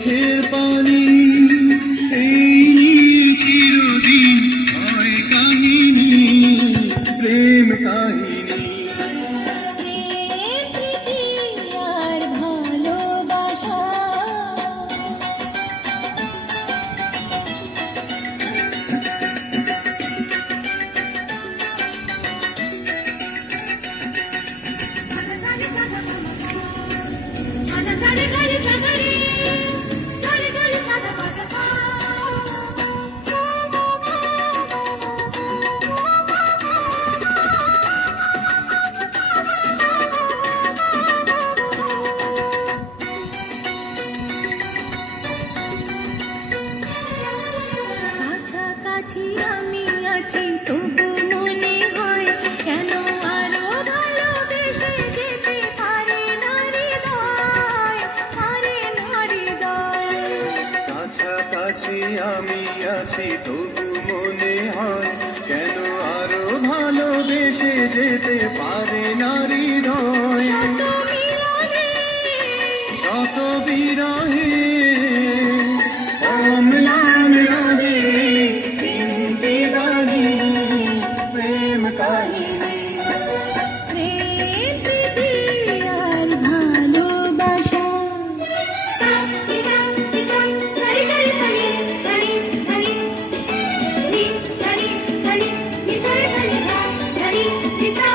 he কাছাকাছি আমি আছি তবু মনে হয় কেন আরও ভালোবেসে যেতে পারে নারী হৃদয় শত বিরহে। He's